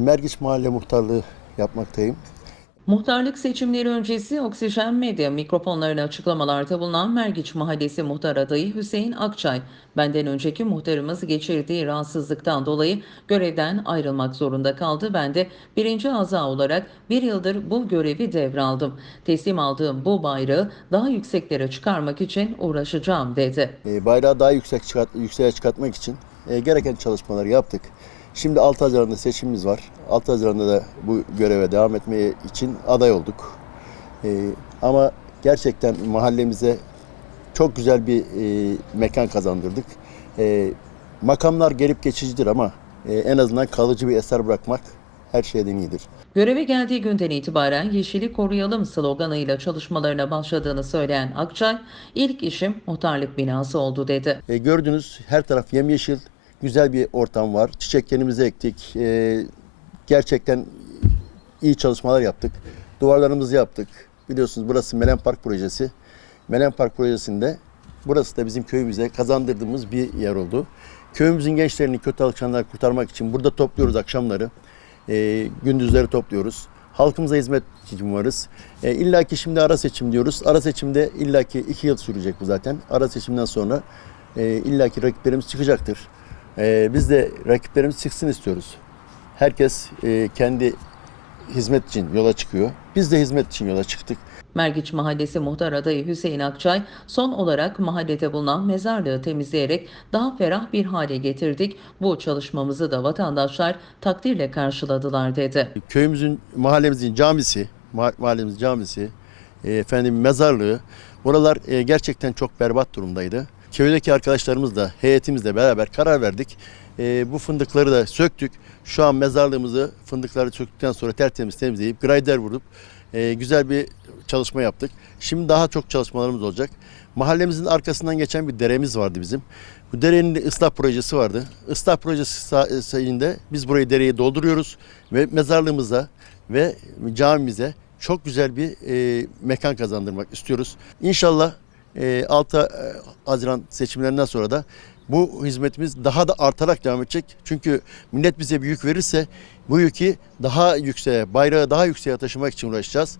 Mergiç Mahalle Muhtarlığı yapmaktayım. Muhtarlık seçimleri öncesi Oksijen Medya mikrofonlarına açıklamalarda bulunan Mergiç Mahallesi muhtar adayı Hüseyin Akçay, benden önceki muhtarımız geçirdiği rahatsızlıktan dolayı görevden ayrılmak zorunda kaldı. Ben de birinci aza olarak bir yıldır bu görevi devraldım. Teslim aldığım bu bayrağı daha yükseklere çıkarmak için uğraşacağım dedi. E, bayrağı daha yüksek çıkart, yükseğe çıkartmak için e, gereken çalışmaları yaptık. Şimdi 6 Haziran'da seçimimiz var. 6 Haziran'da da bu göreve devam etmeye için aday olduk. E, ama gerçekten mahallemize çok güzel bir e, mekan kazandırdık. E, makamlar gelip geçicidir ama e, en azından kalıcı bir eser bırakmak her şeyden iyidir. Göreve geldiği günden itibaren Yeşili Koruyalım sloganıyla çalışmalarına başladığını söyleyen Akçay, ilk işim muhtarlık binası oldu dedi. E, gördünüz her taraf yemyeşil, güzel bir ortam var. Çiçeklerimizi ektik. E, gerçekten iyi çalışmalar yaptık. Duvarlarımızı yaptık. Biliyorsunuz burası Melen Park projesi. Melen Park projesinde burası da bizim köyümüze kazandırdığımız bir yer oldu. Köyümüzün gençlerini kötü alışkanlıklardan kurtarmak için burada topluyoruz akşamları. E, gündüzleri topluyoruz. Halkımıza hizmet için varız. E, İlla ki şimdi ara seçim diyoruz. Ara seçimde illaki iki yıl sürecek bu zaten. Ara seçimden sonra e, illaki rakiplerimiz çıkacaktır. E, biz de rakiplerimiz çıksın istiyoruz. Herkes e, kendi hizmet için yola çıkıyor. Biz de hizmet için yola çıktık. Mergiç Mahallesi muhtar adayı Hüseyin Akçay son olarak mahallede bulunan mezarlığı temizleyerek daha ferah bir hale getirdik. Bu çalışmamızı da vatandaşlar takdirle karşıladılar dedi. Köyümüzün, mahallemizin camisi, ma- mahallemizin camisi, e, efendim mezarlığı, buralar e, gerçekten çok berbat durumdaydı. Köydeki arkadaşlarımızla, heyetimizle beraber karar verdik. E, bu fındıkları da söktük. Şu an mezarlığımızı fındıkları söktükten sonra tertemiz temizleyip grider vurup e, güzel bir çalışma yaptık. Şimdi daha çok çalışmalarımız olacak. Mahallemizin arkasından geçen bir deremiz vardı bizim. Bu derenin de ıslah projesi vardı. Islah projesi sa- sayesinde biz burayı dereyi dolduruyoruz ve mezarlığımıza ve camimize çok güzel bir e, mekan kazandırmak istiyoruz. İnşallah e, 6 Haziran seçimlerinden sonra da bu hizmetimiz daha da artarak devam edecek. Çünkü millet bize bir yük verirse bu yükü daha yükseğe, bayrağı daha yükseğe taşımak için uğraşacağız.